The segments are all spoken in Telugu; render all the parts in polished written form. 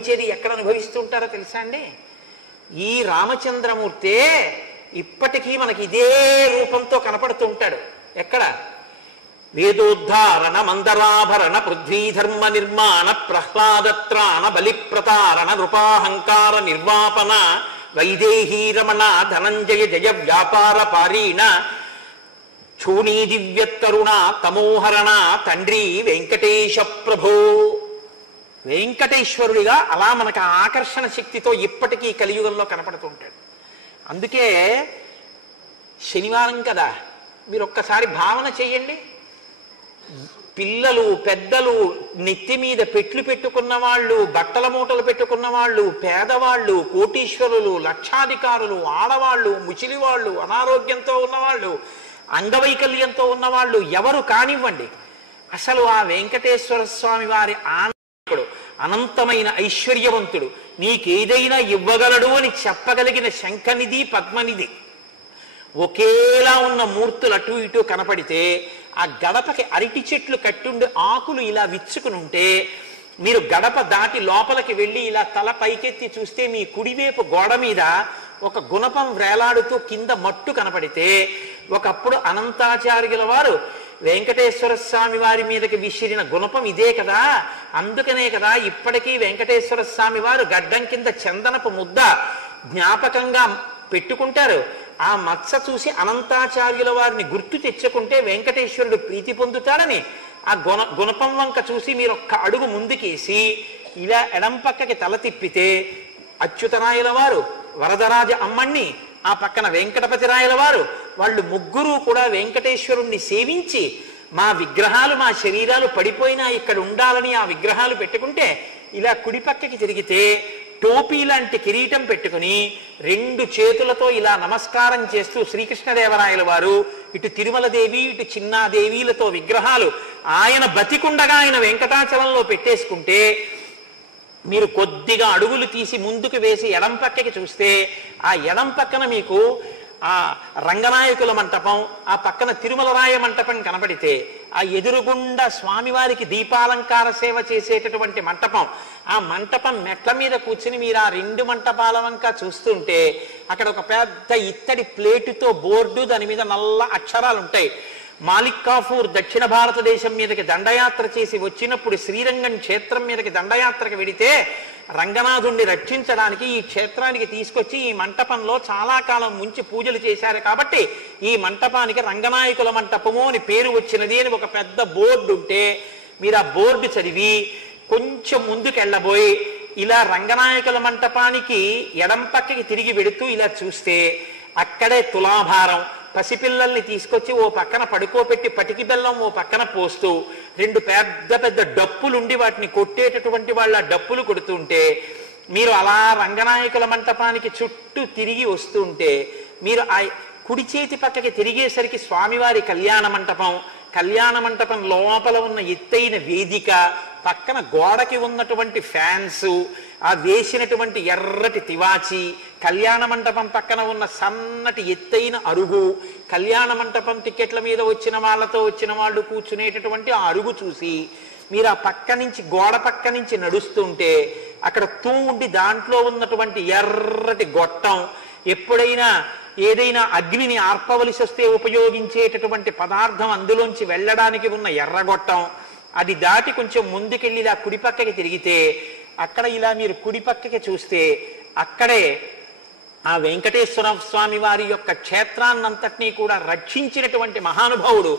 ఎక్కడ అనుభవిస్తుంటారో తెలుసా అండి? ఈ రామచంద్రమూర్తే ఇప్పటికీ మనకి ఇదే రూపంతో కనపడుతూ ఉంటాడు. ఎక్కడ? వేదోద్ధారణ మందరాభరణ పృథ్వీధర్మ నిర్మాణ ప్రహ్లాదత్రాణ బలిప్రతారణ నృపాహంకార నిర్వాపన వైదేహీ రమణ ధనంజయ జయ వ్యాపార పారీణ క్షోణీ దివ్యత్తరుణ తమోహరణ తండ్రి వెంకటేశ ప్రభో. వెంకటేశ్వరుడిగా అలా మనకు ఆకర్షణ శక్తితో ఇప్పటికీ కలియుగంలో కనపడుతూ ఉంటాడు. అందుకే శనివారం కదా, మీరు ఒక్కసారి భావన చెయ్యండి. పిల్లలు పెద్దలు, నెత్తి మీద పెట్లు పెట్టుకున్న వాళ్ళు, బట్టల మూటలు పెట్టుకున్న వాళ్ళు, పేదవాళ్ళు, కోటీశ్వరులు, లక్షాధికారులు, ఆడవాళ్ళు, ముచిలివాళ్ళు, అనారోగ్యంతో ఉన్నవాళ్ళు, అంగవైకల్యంతో ఉన్నవాళ్ళు ఎవరు కానివ్వండి, అసలు ఆ వెంకటేశ్వర స్వామి వారి ఆనందుడు, అనంతమైన ఐశ్వర్యవంతుడు, నీకేదైనా ఇవ్వగలడు అని చెప్పగలిగిన శంఖనిధి పద్మనిధి ఒకేలా ఉన్న మూర్తులు అటు ఇటు కనపడితే, ఆ గడపకి అరటి చెట్లు కట్టుండి ఆకులు ఇలా విచ్చుకుని ఉంటే, మీరు గడప దాటి లోపలికి వెళ్ళి ఇలా తల పైకెత్తి చూస్తే మీ కుడివైపు గోడ మీద ఒక గుణపం వేలాడుతూ కింద మట్టు కనపడితే, ఒకప్పుడు అనంతాచార్యుల వారు వెంకటేశ్వర స్వామి వారి మీదకి విసిరిన గుణపం ఇదే కదా, అందుకనే కదా ఇప్పటికీ వెంకటేశ్వర స్వామి వారు గడ్డం కింద చందనపు ముద్ద జ్ఞాపకంగా పెట్టుకుంటారు. ఆ మత్స చూసి అనంతాచార్యుల వారిని గుర్తు తెచ్చుకుంటే వెంకటేశ్వరుడు ప్రీతి పొందుతాడని ఆ గుణపం వంక చూసి మీరు ఒక్క అడుగు ముందుకేసి ఇలా ఎడం పక్కకి తల తిప్పితే అచ్యుతరాయల వారు, వరదరాజ అమ్మణ్ణి, ఆ పక్కన వెంకటపతి రాయల వారు, వాళ్ళు ముగ్గురు కూడా వెంకటేశ్వరుణ్ణి సేవించి మా విగ్రహాలు, మా శరీరాలు పడిపోయినా ఇక్కడ ఉండాలని ఆ విగ్రహాలు పెట్టుకుంటే, ఇలా కుడి పక్కకి తిరిగితే టోపీ లాంటి కిరీటం పెట్టుకుని రెండు చేతులతో ఇలా నమస్కారం చేస్తూ శ్రీకృష్ణదేవరాయల వారు, ఇటు తిరుమలదేవి ఇటు చిన్నాదేవీలతో విగ్రహాలు ఆయన బతికుండగా ఆయన వెంకటాచలంలో పెట్టేసుకుంటే, మీరు కొద్దిగా అడుగులు తీసి ముందుకు వేసి ఎడం పక్కకి చూస్తే ఆ ఎడం పక్కన మీకు ఆ రంగనాయకుల మంటపం, ఆ పక్కన తిరుమలరాయ మంటపం కనబడితే, ఆ ఎదురుగుండా స్వామివారికి దీపాలంకార సేవ చేసేటటువంటి మంటపం, ఆ మంటపం మెట్ల మీద కూర్చుని మీరు ఆ రెండు మంటపాల వంక చూస్తుంటే, అక్కడ ఒక పెద్ద ఇత్తడి ప్లేటుతో బోర్డు, దాని మీద నల్ల అక్షరాలు ఉంటాయి. మాలిక్ కాఫూర్ దక్షిణ భారతదేశం మీదకి దండయాత్ర చేసి వచ్చినప్పుడు శ్రీరంగం క్షేత్రం మీదకి దండయాత్రకు వెడితే రంగనాథుణ్ణి రక్షించడానికి ఈ క్షేత్రానికి తీసుకొచ్చి ఈ మంటపంలో చాలా కాలం ముంచి పూజలు చేశారు కాబట్టి ఈ మంటపానికి రంగనాయకుల మంటపము అని పేరు వచ్చినది అని ఒక పెద్ద బోర్డు ఉంటే, మీరు ఆ బోర్డు చదివి కొంచెం ముందుకు వెళ్ళబోయి ఇలా రంగనాయకుల మంటపానికి ఎడం పక్కకి తిరిగి వెడుతూ ఇలా చూస్తే, అక్కడే తులాభారం, పసిపిల్లల్ని తీసుకొచ్చి ఓ పక్కన పడుకోబెట్టి పటికి బెల్లం ఓ పక్కన పోస్తూ రెండు పెద్ద పెద్ద డప్పులుండి వాటిని కొట్టేటటువంటి వాళ్ళ డప్పులు కొడుతుంటే, మీరు అలా రంగనాయకుల మంటపానికి చుట్టూ తిరిగి వస్తుంటే, మీరు ఆ కుడి చేతి పక్కకి తిరిగేసరికి స్వామివారి కళ్యాణ మంటపం, కళ్యాణ మంటపం లోపల ఉన్న ఎత్తైన వేదిక, పక్కన గోడకి ఉన్నటువంటి ఫ్యాన్స్, ఆ వేసినటువంటి ఎర్రటి తివాచి, కళ్యాణ మంటపం పక్కన ఉన్న సన్నటి ఎత్తైన అరుగు, కళ్యాణ మంటపం టికెట్ల మీద వచ్చిన వాళ్ళతో వచ్చిన వాళ్ళు కూర్చునేటటువంటి ఆ అరుగు చూసి మీరు ఆ పక్క నుంచి గోడ పక్క నుంచి నడుస్తుంటే, అక్కడ ఉండి దాంట్లో ఉన్నటువంటి ఎర్రటి గొట్టం, ఎప్పుడైనా ఏదైనా అగ్నిని ఆర్పవలసి వస్తే ఉపయోగించేటటువంటి పదార్థం అందులోంచి వెళ్ళడానికి ఉన్న ఎర్రగొట్టం, అది దాటి కొంచెం ముందుకెళ్ళి ఇలా కుడి పక్కకి తిరిగితే, అక్కడ ఇలా మీరు కుడి పక్కకి చూస్తే అక్కడే ఆ వెంకటేశ్వర స్వామి వారి యొక్క క్షేత్రాన్నంతటినీ కూడా రక్షించినటువంటి మహానుభావుడు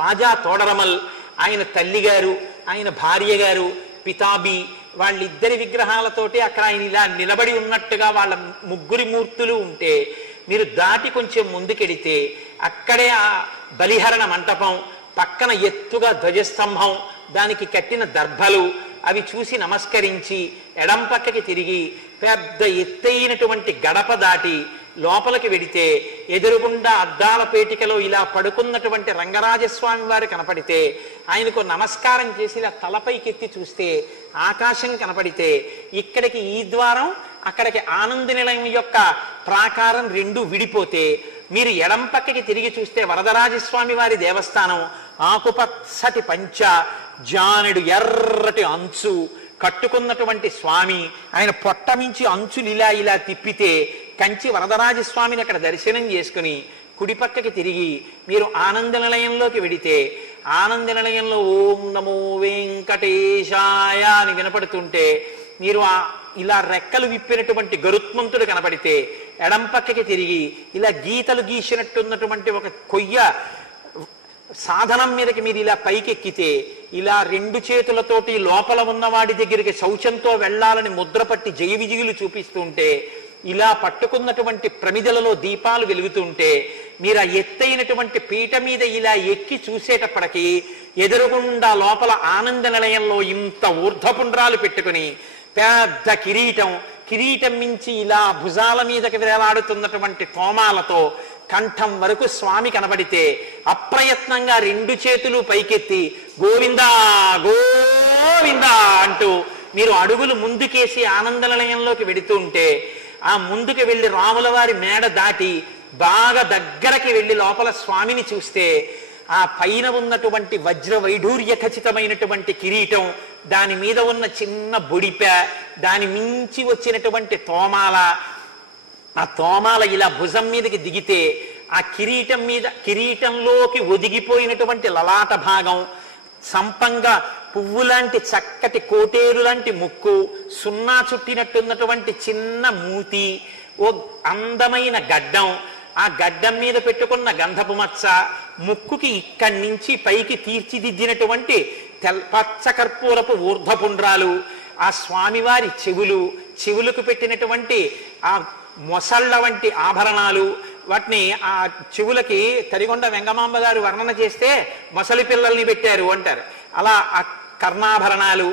రాజా తోడరమల్, ఆయన తల్లిగారు, ఆయన భార్య గారు పితాబి, వాళ్ళిద్దరి విగ్రహాలతోటి అక్కడ ఆయన ఇలా నిలబడి ఉన్నట్టుగా వాళ్ళ ముగ్గురి మూర్తులు ఉంటే, మీరు దాటి కొంచెం ముందుకెడితే అక్కడే ఆ బలిహరణ మంటపం, పక్కన ఎత్తుగా ధ్వజస్తంభం, దానికి కట్టిన దర్భలు, అవి చూసి నమస్కరించి ఎడం పక్కకి తిరిగి పెద్ద ఎత్తైనటువంటి గడప దాటి లోపలికి వెడితే, ఎదురుగుండా అద్దాల పేటికలో ఇలా పడుకున్నటువంటి రంగరాజస్వామి వారు కనపడితే, ఆయనకు నమస్కారం చేసి ఇలా తలపైకెత్తి చూస్తే ఆకాశం కనపడితే, ఇక్కడికి ఈ ద్వారం, అక్కడికి ఆనంద నిలయం యొక్క ప్రాకారం రెండు విడిపోతే, మీరు ఎడం పక్కకి తిరిగి చూస్తే వరదరాజస్వామి వారి దేవస్థానం, ఆకుపచ్చటి పంచ, జానెడు ఎర్రటి అంచు, కట్టుకున్నటువంటి స్వామి, ఆయన పొట్టమించి అంచులు ఇలా ఇలా తిప్పితే కంచి వరదరాజస్వామిని అక్కడ దర్శనం చేసుకుని కుడిపక్కకి తిరిగి మీరు ఆనంద నిలయంలోకి వెడితే ఆనంద నిలయంలో ఓం నమో వెంకటేశాయ అని వినపడుతుంటే మీరు ఇలా రెక్కలు విప్పినటువంటి గరుత్మంతుడు కనపడితే ఎడం పక్కకి తిరిగి ఇలా గీతలు గీసినట్టున్నటువంటి ఒక కొయ్య సాధనం మీదకి మీరు ఇలా పైకెక్కితే ఇలా రెండు చేతులతోటి లోపల ఉన్నవాడి దగ్గరికి శౌచంతో వెళ్ళాలని ముద్ర పట్టి జయ విజయులు చూపిస్తుంటే ఇలా పట్టుకున్నటువంటి ప్రమిదలలో దీపాలు వెలుగుతుంటే మీరు ఆ ఎత్తైనటువంటి పీట మీద ఇలా ఎక్కి చూసేటప్పటికీ ఎదురుగుండా లోపల ఆనంద నిలయంలో ఇంత ఊర్ధపుండ్రాలు పెట్టుకుని పెద్ద కిరీటం మించి ఇలా భుజాల మీదకి వేలాడుతున్నటువంటి తోమాలతో కంఠం వరకు స్వామి కనబడితే అప్రయత్నంగా రెండు చేతులు పైకెత్తి గోవిందా గోవిందా అంటూ మీరు అడుగులు ముందుకేసి ఆనంద నిలయంలోకి వెడుతూ ఉంటే ఆ ముందుకు వెళ్ళి రాముల వారి మేడ దాటి బాగా దగ్గరకి వెళ్ళి లోపల స్వామిని చూస్తే ఆ పైన ఉన్నటువంటి వజ్ర వైఢూర్య ఖచ్చితమైనటువంటి కిరీటం, దాని మీద ఉన్న చిన్న బొడిప, దాని మించి వచ్చినటువంటి తోమాల, ఆ తోమాల ఇలా భుజం మీదకి దిగితే ఆ కిరీటంలోకి ఒదిగిపోయినటువంటి లలాట భాగం, సంపంగా పువ్వు లాంటి చక్కటి కోటేరు లాంటి ముక్కు, సున్నా చుట్టినట్టున్నటువంటి చిన్న మూతి, ఓ అందమైన గడ్డం, ఆ గడ్డం మీద పెట్టుకున్న గంధపు మచ్చ, ముక్కుకి ఇక్కడి నుంచి పైకి తీర్చిదిద్దినటువంటి పచ్చ కర్పూరపు ఊర్ధపుండ్రాలు, ఆ స్వామివారి చెవులకు పెట్టినటువంటి ఆ మొసళ్ళ వంటి ఆభరణాలు, వాటిని ఆ చెవులకి తరిగొండ వెంగమాంబ గారు వర్ణన చేస్తే మొసలి పిల్లల్ని పెట్టారు అంటారు. అలా ఆ కర్ణాభరణాలు,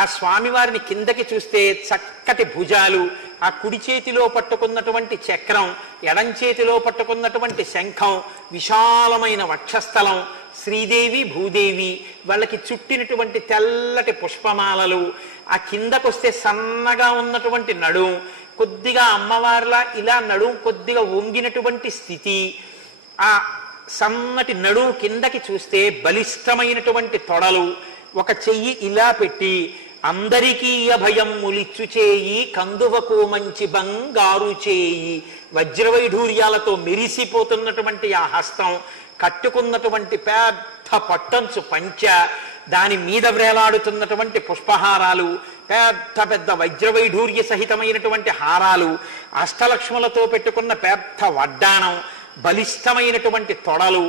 ఆ స్వామివారిని కిందకి చూస్తే చక్కటి భుజాలు, ఆ కుడి చేతిలో పట్టుకున్నటువంటి చక్రం, ఎడం చేతిలో పట్టుకున్నటువంటి శంఖం, విశాలమైన వక్షస్థలం, శ్రీదేవి భూదేవి వాళ్ళకి చుట్టినటువంటి తెల్లటి పుష్పమాలలు, ఆ కిందకొస్తే సన్నగా ఉన్నటువంటి నడుం, కొద్దిగా అమ్మవారిలా ఇలా నడుం కొద్దిగా వంగినటువంటి స్థితి, ఆ సన్నటి నడుం కిందకి చూస్తే బలిష్టమైనటువంటి తొడలు, ఒక చెయ్యి ఇలా పెట్టి అందరికీ అభయం ములిచ్చు చేయి కందువకు మంచి బంగారు చేయి, వజ్రవైఢూర్యాలతో మెరిసిపోతున్నటువంటి ఆ హస్తం, కట్టుకున్నటువంటి పెద్ద పట్టంచు పంచ, దాని మీద వ్రేలాడుతున్నటువంటి పుష్పహారాలు, పెద్ద పెద్ద వజ్రవైఢూర్య సహితమైనటువంటి హారాలు, అష్టలక్ష్ములతో పెట్టుకున్న పెద్ద వడ్డాణం, బలిష్టమైనటువంటి తొడలు,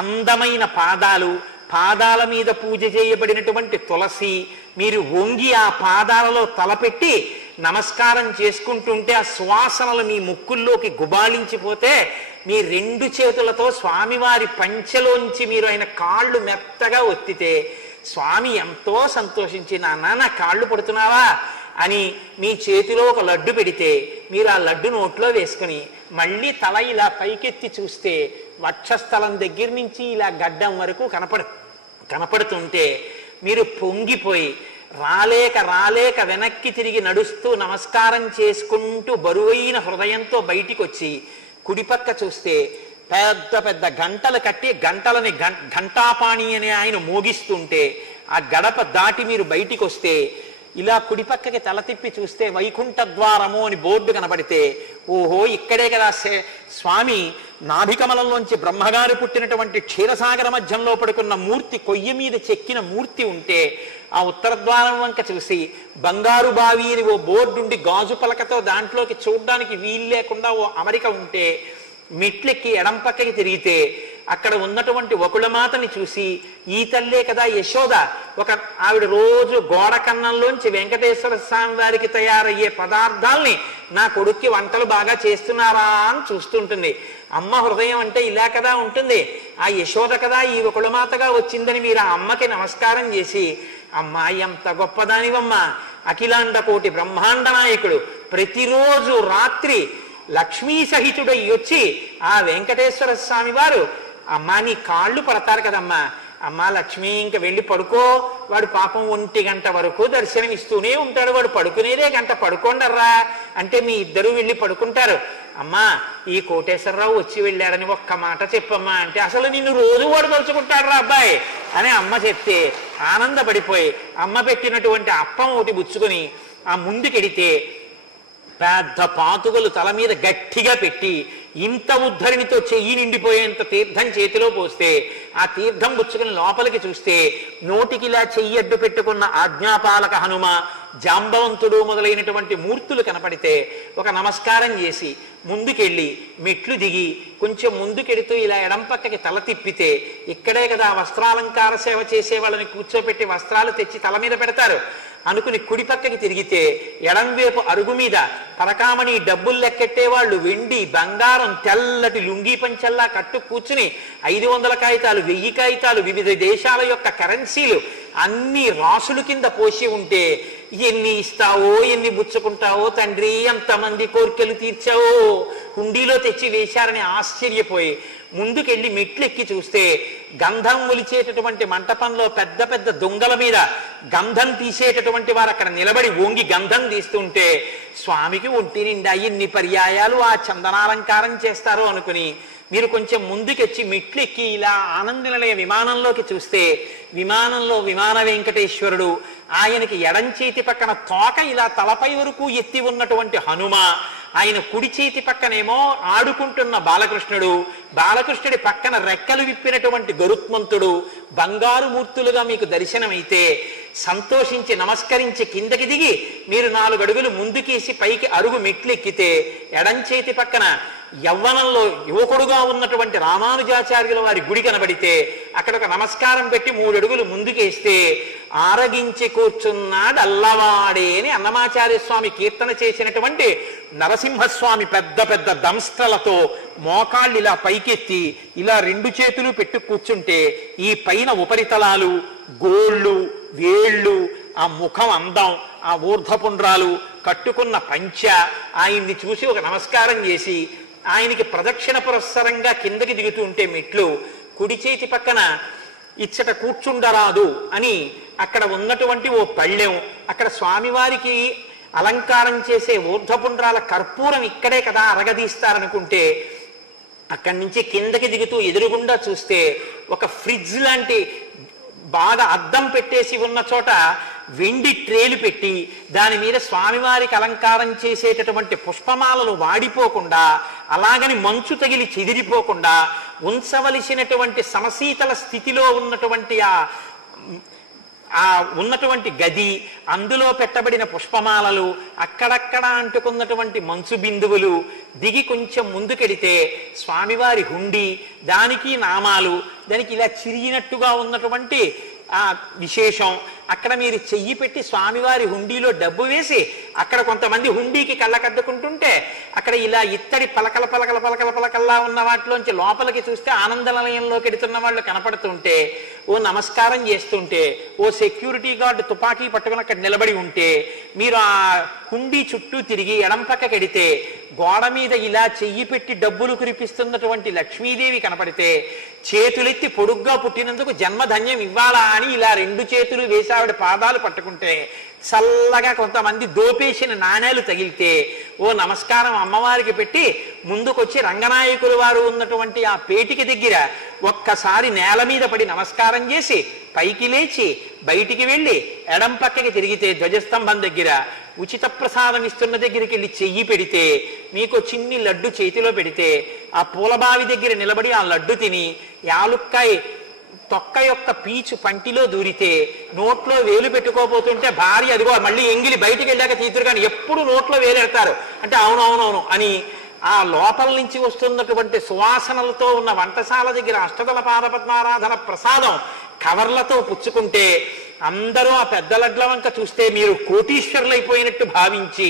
అందమైన పాదాలు, పాదాల మీద పూజ చేయబడినటువంటి తులసి, మీరు వంగి ఆ పాదాలలో తలపెట్టి నమస్కారం చేసుకుంటుంటే ఆ సువాసనలు మీ ముక్కుల్లోకి గుబాళించిపోతే మీ రెండు చేతులతో స్వామివారి పంచెలోంచి మీరు ఆయన కాళ్ళు మెత్తగా ఒత్తితే స్వామి ఎంతో సంతోషించి నా కాళ్ళు పడుతున్నావా అని మీ చేతిలో ఒక లడ్డు పెడితే మీరు ఆ లడ్డు నోట్లో వేసుకుని మళ్ళీ తల ఇలా పైకెత్తి చూస్తే వక్షస్థలం దగ్గర నుంచి ఇలా గడ్డం వరకు కనపడుతుంటే మీరు పొంగిపోయి రాలేక వెనక్కి తిరిగి నడుస్తూ నమస్కారం చేసుకుంటూ బరువైన హృదయంతో బయటికి వచ్చి కుడిపక్క చూస్తే పెద్ద పెద్ద గంటలు కట్టి గంటలని ఘంటాపాణి అని ఆయన మోగిస్తుంటే ఆ గడప దాటి మీరు బయటికి వస్తే ఇలా కుడిపక్కకి తల తిప్పి చూస్తే వైకుంఠ ద్వారము అని బోర్డు కనబడితే ఓహో ఇక్కడే కదా స్వామి నాభికమలంలోంచి బ్రహ్మగారు పుట్టినటువంటి క్షీరసాగర మధ్యంలో పడుకున్న మూర్తి కొయ్య మీద చెక్కిన మూర్తి ఉంటే ఆ ఉత్తర ద్వారం వంక చూసి బంగారు బావి అని ఓ బోర్డుండి గాజు పలకతో దాంట్లోకి చూడ్డానికి వీలు లేకుండా ఓ అమరిక ఉంటే మెట్లెక్కి ఎడం పక్కకి తిరిగితే అక్కడ ఉన్నటువంటి వకుళమాతని చూసి ఈ తల్లే కదా యశోద, ఒక ఆవిడ రోజు గోడ కన్నంలోంచి వెంకటేశ్వర స్వామి వారికి తయారయ్యే పదార్థాల్ని నా కొడుక్కి వంటలు బాగా చేస్తున్నారా అని చూస్తుంటుంది. అమ్మ హృదయం అంటే ఇలా కదా ఉంటుంది. ఆ యశోద కదా ఈ వకుళమాతగా వచ్చిందని మీరు ఆ అమ్మకి నమస్కారం చేసి అమ్మా ఎంత గొప్పదానివమ్మా, అఖిలాండ కోటి బ్రహ్మాండ నాయకుడు ప్రతిరోజు రాత్రి లక్ష్మీ సహితుడై వచ్చి ఆ వెంకటేశ్వర స్వామి వారు అమ్మా నీ కాళ్ళు పడతారు కదమ్మా, అమ్మా లక్ష్మి ఇంక వెళ్ళి పడుకో, వాడు పాపం 1 గంట వరకు దర్శనం ఇస్తూనే ఉంటాడు, వాడు పడుకునేదే గంట పడుకోండర్రా అంటే మీ ఇద్దరు వెళ్ళి పడుకుంటారు. అమ్మా ఈ కోటేశ్వరరావు వచ్చి వెళ్ళాడని ఒక్క మాట చెప్పమ్మా అంటే, అసలు నిన్ను రోజు వాడు తలుచుకుంటాడు రా అబ్బాయి అని అమ్మ చెప్తే ఆనందపడిపోయి అమ్మ పెట్టినటువంటి అప్పం ఒకటి బుచ్చుకొని ఆ ముందుకెడితే పెద్ద పాతుకలు తల మీద గట్టిగా పెట్టి ఇంత ఉద్ధరినితో చెయ్యి నిండిపోయేంత తీర్థం చేతిలో పోస్తే ఆ తీర్థం బుచ్చుకుని లోపలికి చూస్తే నోటికిలా చెయ్యి అడ్డు పెట్టుకున్న ఆజ్ఞాపాలక హనుమ, జాంబవంతుడు మొదలైనటువంటి మూర్తులు కనపడితే ఒక నమస్కారం చేసి ముందుకెళ్ళి మెట్లు దిగి కొంచెం ముందుకెడుతూ ఇలా ఎడం పక్కకి తల తిప్పితే, ఇక్కడే కదా వస్త్రాలంకార సేవ చేసే వాళ్ళని కూర్చోపెట్టి వస్త్రాలు తెచ్చి తల మీద పెడతారు అనుకుని కుడి పక్కకి తిరిగితే ఎడంవైపు అరుగు మీద పరకామణి డబ్బులు లెక్కెట్టేవాళ్ళు వెండి బంగారం తెల్లటి లుంగీ పంచల్లా కట్టు కూర్చుని 500 కాగితాలు 1000 కాగితాలు వివిధ దేశాల యొక్క కరెన్సీలు అన్ని రాసుల కింద పోసి ఉంటే, ఎన్ని ఇస్తావో ఎన్ని బుచ్చుకుంటావో తండ్రి, ఎంతమంది కోరికలు తీర్చావో, హుండీలో తెచ్చి వేశారని ఆశ్చర్యపోయి ముందుకెళ్ళి మెట్లెక్కి చూస్తే గంధం ఒలిచేటటువంటి మంటపంలో పెద్ద పెద్ద దొంగల మీద గంధం తీసేటటువంటి వారు అక్కడ నిలబడి వంగి గంధం తీస్తుంటే, స్వామికి ఒంటి నిండా ఎన్ని పర్యాయాలు ఆ చందనాలంకారం చేస్తారో అనుకుని మీరు కొంచెం ముందుకెచ్చి మెట్లెక్కి ఇలా ఆనంద నిలయ విమానంలోకి చూస్తే, విమానంలో విమాన వెంకటేశ్వరుడు, ఆయనకి ఎడం చేతి పక్కన తోక ఇలా తలపై వరకు ఎత్తి ఉన్నటువంటి హనుమ, ఆయన కుడి చేతి పక్కనేమో ఆడుకుంటున్న బాలకృష్ణుడు, బాలకృష్ణుడి పక్కన రెక్కలు విప్పినటువంటి గరుత్మంతుడు బంగారు మూర్తులుగా మీకు దర్శనమైతే సంతోషించి నమస్కరించి కిందకి దిగి మీరు 4 అడుగులు ముందుకేసి పైకి అరుగు మెట్లెక్కితే ఎడం చేతి పక్కన యవ్వనంలో యువకుడుగా ఉన్నటువంటి రామానుజాచార్యుల వారి గుడి కనబడితే అక్కడ ఒక నమస్కారం పెట్టి 3 అడుగులు ముందుకేస్తే ఆరగించి కూర్చున్నాడు అల్లవాడే అని అన్నమాచార్య స్వామి కీర్తన చేసినటువంటి నరసింహస్వామి పెద్ద పెద్ద దంస్ట్రలతో మోకాళ్ళు ఇలా పైకెత్తి ఇలా 2 చేతులు పెట్టి కూర్చుంటే ఈ పైన ఉపరితలాలు గోళ్ళు వేళ్ళు ఆ ముఖం అందం ఆ ఊర్ధపుండ్రాలు కట్టుకున్న పంచ ఆయన్ని చూసి ఒక నమస్కారం చేసి ఆయనకి ప్రదక్షిణ పురస్సరంగా కిందకి దిగుతూ ఉంటే మెట్లు కుడి చేతి పక్కన ఇచ్చట కూర్చుండరాదు అని అక్కడ ఉన్నటువంటి ఓ పళ్ళెం, అక్కడ స్వామివారికి అలంకారం చేసే ఊర్ధపుండ్రాల కర్పూరం ఇక్కడే కదా అరగదీస్తారనుకుంటే అక్కడి నుంచి కిందకి దిగుతూ ఎదురుగుండా చూస్తే ఒక ఫ్రిడ్జ్ లాంటి బాగా అద్దం పెట్టేసి ఉన్న చోట వెండి ట్రేలు పెట్టి దాని మీద స్వామివారికి అలంకారం చేసేటటువంటి పుష్పమాలలు వాడిపోకుండా అలాగని మంచు తగిలి చెదిరిపోకుండా ఉంచవలసినటువంటి సమశీతల స్థితిలో ఉన్నటువంటి ఉన్నటువంటి గది, అందులో పెట్టబడిన పుష్పమాలలు, అక్కడక్కడ అంటుకున్నటువంటి మంచు బిందువులు, దిగి కొంచెం ముందుకెడితే స్వామివారి హుండీ, దానికి నామాలు, దానికి ఇలా చిరిగినట్టుగా ఉన్నటువంటి ఆ విశేషం, అక్కడ మీరు చెయ్యి పెట్టి స్వామివారి హుండీలో డబ్బు వేసి అక్కడ కొంతమంది హుండీకి కళ్ళకద్దుకుంటుంటే అక్కడ ఇలా ఇత్తడి పలకల పలకల పలకల పలకల్లా ఉన్న వాటిలోంచి లోపలికి చూస్తే ఆనంద నిలయంలోకి ఎడుతున్న వాళ్ళు కనపడుతుంటే ఓ నమస్కారం చేస్తుంటే ఓ సెక్యూరిటీ గార్డు తుపాకీ పట్టుకుని అక్కడ నిలబడి ఉంటే మీరు ఆ హుండీ చుట్టూ తిరిగి ఎడం పక్కకెడితే గోడ మీద ఇలా చెయ్యి పెట్టి డబ్బులు కురిపిస్తున్నటువంటి లక్ష్మీదేవి కనపడితే చేతులెత్తి పొడుగ్గా పుట్టినందుకు జన్మధన్యం ఇవ్వాలా అని ఇలా 2 చేతులు వేసి ఆవిడ పాదాలు పట్టుకుంటే చల్లగా కొంతమంది దోపేసిన నాణేలు తగిలితే ఓ నమస్కారం అమ్మవారికి పెట్టి ముందుకొచ్చి రంగనాయకులు వారు ఉన్నటువంటి ఆ పేటికి దగ్గర ఒక్కసారి నేల మీద పడి నమస్కారం చేసి పైకి లేచి బయటికి వెళ్ళి ఎడం పక్కకి తిరిగితే ధ్వజస్తంభం దగ్గర ఉచిత ప్రసాదం ఇస్తున్న దగ్గరికి వెళ్ళి చెయ్యి పెడితే మీకు చిన్ని లడ్డు చేతిలో పెడితే ఆ పూలబావి దగ్గర నిలబడి ఆ లడ్డు తిని యాలుక్కాయ తొక్క యొక్క పీచు పంటిలో దూరితే నోట్లో వేలు పెట్టుకోపోతుంటే భార్య అదిగో మళ్ళీ ఎంగిలి బయటికి వెళ్ళాక తీతురు కానీ ఎప్పుడు నోట్లో వేలెడతారు అంటే అవునవునవును అని ఆ లోపల నుంచి వస్తున్నటువంటి సువాసనలతో ఉన్న వంటశాల దగ్గర అష్టదళ పాదపద్మారాధన ప్రసాదం కవర్లతో పుచ్చుకుంటే అందరూ ఆ పెద్ద లడ్ల వంక చూస్తే మీరు కోటీశ్వరులైపోయినట్టు భావించి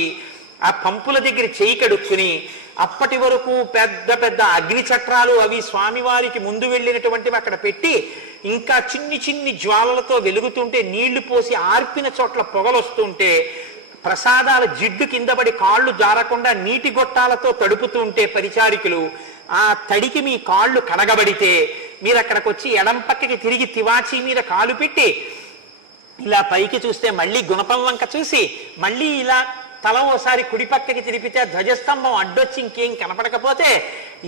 ఆ పంపుల దగ్గర చేయి కడుక్కుని అప్పటి వరకు పెద్ద పెద్ద అగ్ని చక్రాలు అవి స్వామివారికి ముందు వెళ్ళినటువంటివి అక్కడ పెట్టి ఇంకా చిన్ని చిన్ని జ్వాలలతో వెలుగుతుంటే నీళ్లు పోసి ఆర్పిన చోట్ల పొగలొస్తుంటే ప్రసాదాల జిడ్డు కింద పడి కాళ్ళు జారకుండా నీటి గొట్టాలతో తడుపుతూ ఉంటే పరిచారికులు ఆ తడికి మీ కాళ్ళు కడగబడితే మీరు అక్కడికి వచ్చి ఎడం పక్కకి తిరిగి తివాచీ మీద కాలు పెట్టి ఇలా పైకి చూస్తే మళ్ళీ గుణపం వంక చూసి మళ్ళీ ఇలా తల ఓసారి కుడి పక్కకి తిరిపితే ధ్వజస్తంభం అడ్డొచ్చి ఇంకేం కనపడకపోతే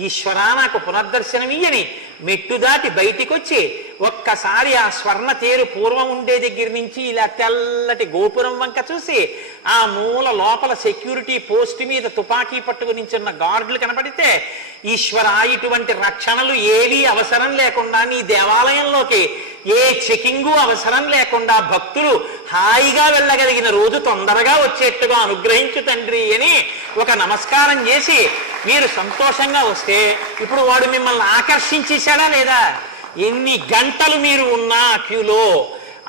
ఈశ్వరా నాకు పునర్దర్శనమియ్యని మెట్టు దాటి బయటికి వచ్చి ఒక్కసారి ఆ స్వర్ణ తేరు పూర్వం ఉండే దగ్గర నుంచి ఇలా తెల్లటి గోపురం వంక చూసి ఆ మూల లోపల సెక్యూరిటీ పోస్ట్ మీద తుపాకీ పట్టుకు నించున్న గార్డులు కనపడితే ఈశ్వరా ఇటువంటి రక్షణలు ఏవీ అవసరం లేకుండా నీ దేవాలయంలోకి ఏ చెకింగు అవసరం లేకుండా భక్తులు హాయిగా వెళ్ళగలిగిన రోజు తొందరగా వచ్చేట్టుగా అనుగ్రహించు తండ్రి అని ఒక నమస్కారం చేసి మీరు సంతోషంగా వస్తే ఇప్పుడు వాడు మిమ్మల్ని ఆకర్షించేశాడా లేదా? ఎన్ని గంటలు మీరు ఉన్నా క్యూలో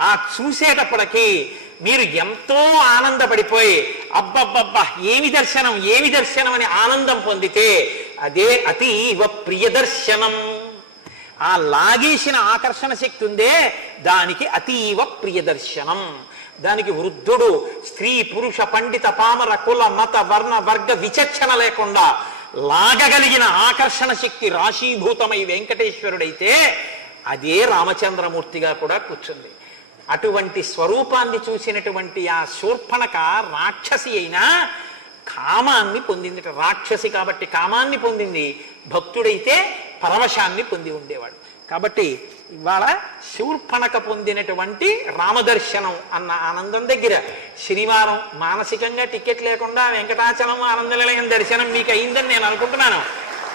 ఆ చూసేటప్పటికి మీరు ఎంతో ఆనందపడిపోయి అబ్బబ్బబ్బా ఏమి దర్శనం అని ఆనందం పొందితే అదే అతీవ ప్రియదర్శనం. ఆ లాగేసిన ఆకర్షణ శక్తి ఉందే దానికి అతీవ ప్రియదర్శనం. దానికి వృద్ధుడు స్త్రీ పురుష పండిత పామర కుల మత వర్ణ వర్గ విచక్షణ లేకుండా లాగగలిగిన ఆకర్షణ శక్తి రాశీభూతమై వెంకటేశ్వరుడైతే అదే రామచంద్రమూర్తిగా కూడా కూర్చుంది. అటువంటి స్వరూపాన్ని చూసినటువంటి ఆ శూర్పణఖ రాక్షసి అయినా కామాన్ని పొందింది. రాక్షసి కాబట్టి కామాన్ని పొందింది, భక్తుడైతే పరవశాన్ని పొంది ఉండేవాడు. కాబట్టి ఇవాళ శూర్పణఖ పొందినటువంటి రామదర్శనం అన్న ఆనందం దగ్గర శనివారం మానసికంగా టికెట్ లేకుండా వెంకటాచలం ఆనంద నిలయం దర్శనం మీకు అయిందని నేను అనుకుంటున్నాను.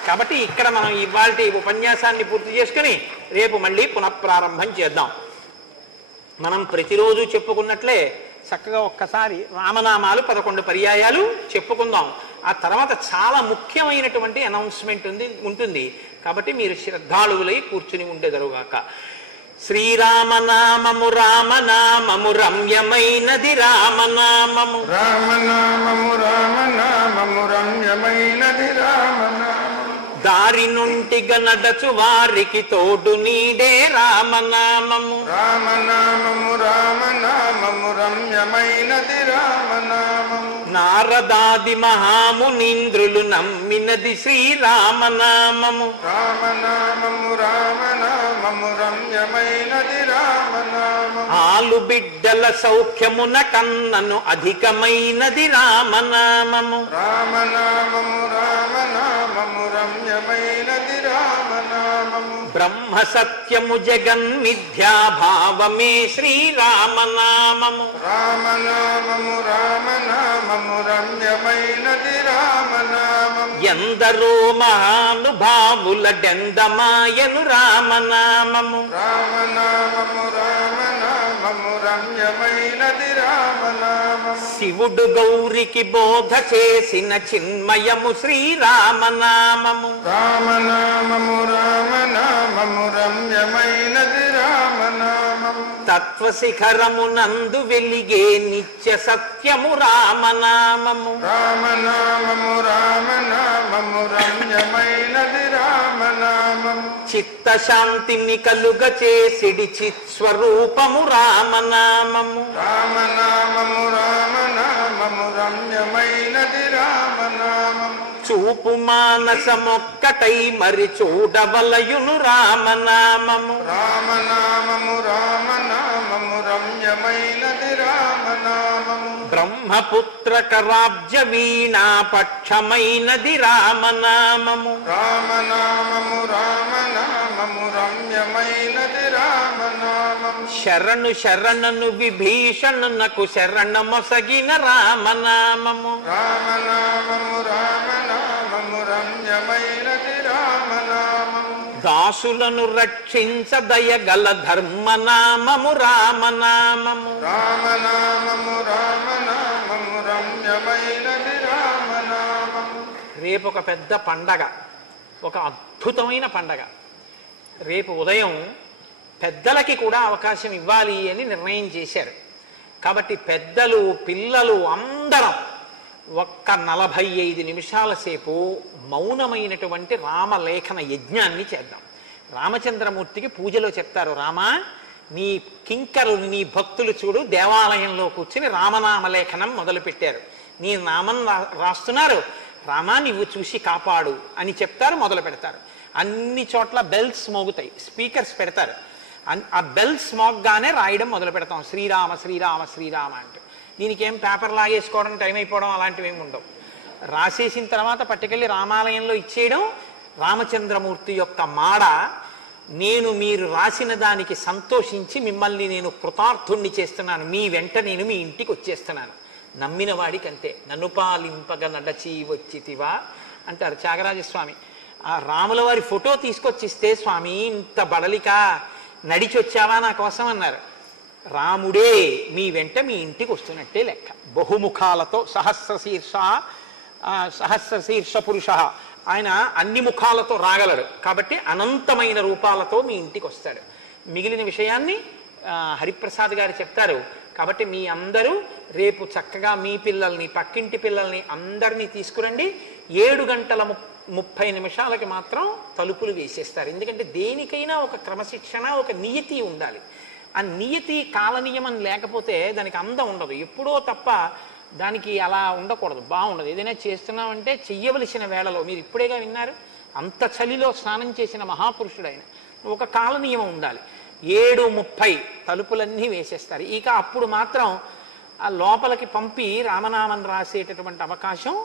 కాబట్టి ఇక్కడ మనం ఇవాల్టి ఉపన్యాసాన్ని పూర్తి చేసుకుని రేపు మళ్ళీ పునఃప్రారంభం చేద్దాం. మనం ప్రతిరోజు చెప్పుకున్నట్లే చక్కగా ఒక్కసారి రామనామాలు 11 పర్యాయాలు చెప్పుకుందాం. ఆ తర్వాత చాలా ముఖ్యమైనటువంటి అనౌన్స్మెంట్ ఉంటుంది. కాబట్టి మీరు శ్రద్ధాళువులై కూర్చుని ఉండేదరుగాక. శ్రీరామనామము రామనామము రమ్యమైనది రామనామము రామనామము రామనామము రమ్యమైనది రామనామము దారి నుంటిగా నడచు వారికి తోడు నీడే రామనామము రామనామము రామనామము రమ్యమైనది రామనామము నారదాది మహామునీంద్రులు నమ్మినది శ్రీరామనామము రామనామము రామనామము రమ్యమైనది రామనామము ఆలు బిడ్డల సౌఖ్యమున కన్నను అధికమైనది రామనామము రామనామము రామనామము రమ్యమైనది రామనామము బ్రహ్మ సత్యము జగన్మిథ్యాభావమే శ్రీరామనామము రామనామము రామనామము రమ్యమైనది రామనామము ఎందరో మహానుభావుల డెందమాయను రామనామము రామనామము రామనామము రమ్యమైనది రామనామము శివుడు గౌరికి బోధ చేసిన చిన్మయము శ్రీరామనామము రామనామము రామనామము రమ్యమైనది రామనామము తత్వశిఖరమునందు వెలిగే నిత్య సత్యము రామనామము రామనామము రామనామము రమ్యమైనది రామనామము చిత్తశాంతిని కలుగ చేసిడి చిత్స్వరూపము రామనామము రామనామము రామనామము రమ్యమైనది రామనామము చూపు మానసమొక్కటై మరి చూడవలయును రామనామము రామనామము రామనామము రమ్యమైనది రామనామము బ్రహ్మపుత్ర కరాబ్జ వీణా పక్షమైనది రామనామము రామనామము రామనామము రమ్యమైనది రామనామము శరణు శరణను విభీషణునకు శరణమొసగిన రామనామము రామనామము రామనామము రమ్యమైనది రామనామము దాసులను రక్షించదయగల ధర్మనామము రామనామము రామనామము రామనామము రమ్యమైనది రామనామము రేపు ఒక పెద్ద పండగ, ఒక అద్భుతమైన పండగ. రేపు ఉదయం పెద్దలకి కూడా అవకాశం ఇవ్వాలి అని నిర్ణయం చేశారు. కాబట్టి పెద్దలు పిల్లలు అందరం ఒక్క 45 నిమిషాల సేపు మౌనమైనటువంటి రామలేఖన యజ్ఞాన్ని చేద్దాం. రామచంద్రమూర్తికి పూజలో చెప్తారు, రామా నీ కింకరులు నీ భక్తులు చూడు దేవాలయంలో కూర్చుని రామనామలేఖనం మొదలుపెట్టారు, నీ నామం రాస్తున్నారు, రామా నువ్వు చూసి కాపాడు అని చెప్తారు, మొదలు పెడతారు. అన్ని చోట్ల బెల్స్ మోగుతాయి, స్పీకర్స్ పెడతారు. ఆ బెల్స్ మోగ్గానే రాయడం మొదలు పెడతాం శ్రీరామ శ్రీరామ శ్రీరామ అంటూ. దీనికి ఏం పేపర్ లాగేసుకోవడం టైం అయిపోవడం అలాంటివి ఏమి ఉండవు. రాసేసిన తర్వాత పట్టుకెళ్ళి రామాలయంలో ఇచ్చేయడం. రామచంద్రమూర్తి యొక్క మాడ, నేను మీరు రాసిన దానికి సంతోషించి మిమ్మల్ని నేను కృతార్థుణ్ణి చేస్తున్నాను, మీ వెంట నేను మీ ఇంటికి వచ్చేస్తున్నాను. నమ్మిన వాడికి అంతే. నన్ను పాలింపగ నడచి వచ్చితివా అంటారు త్యాగరాజస్వామి. ఆ రాముల వారి ఫోటో తీసుకొచ్చిస్తే, స్వామి ఇంత బడలిక నడిచి వచ్చావా నా కోసం అన్నారు. రాముడే మీ వెంట మీ ఇంటికి వస్తున్నట్టే లెక్క. బహుముఖాలతో సహస్రశీర్ష పురుష, ఆయన అన్ని ముఖాలతో రాగలడు కాబట్టి అనంతమైన రూపాలతో మీ ఇంటికి వస్తాడు. మిగిలిన విషయాన్ని హరిప్రసాద్ గారు చెప్తారు. కాబట్టి మీ అందరూ రేపు చక్కగా మీ పిల్లల్ని, పక్కింటి పిల్లల్ని అందరినీ తీసుకురండి. 7:30 మాత్రం తలుపులు వేసేస్తారు. ఎందుకంటే దేనికైనా ఒక క్రమశిక్షణ, ఒక నియతి ఉండాలి. ఆ నియతి కాలనియమం లేకపోతే దానికి అందం ఉండదు. ఎప్పుడో తప్ప దానికి అలా ఉండకూడదు, బాగుండదు. ఏదైనా చేస్తున్నామంటే చెయ్యవలసిన వేళలో, మీరు ఇప్పుడేగా విన్నారు, అంత చలిలో స్నానం చేసిన మహాపురుషుడు ఆయన. ఒక కాలనియమం ఉండాలి. 7:30 తలుపులన్నీ వేసేస్తారు. ఇక అప్పుడు మాత్రం ఆ లోపలికి పంపి రామనామం రాసేటటువంటి అవకాశం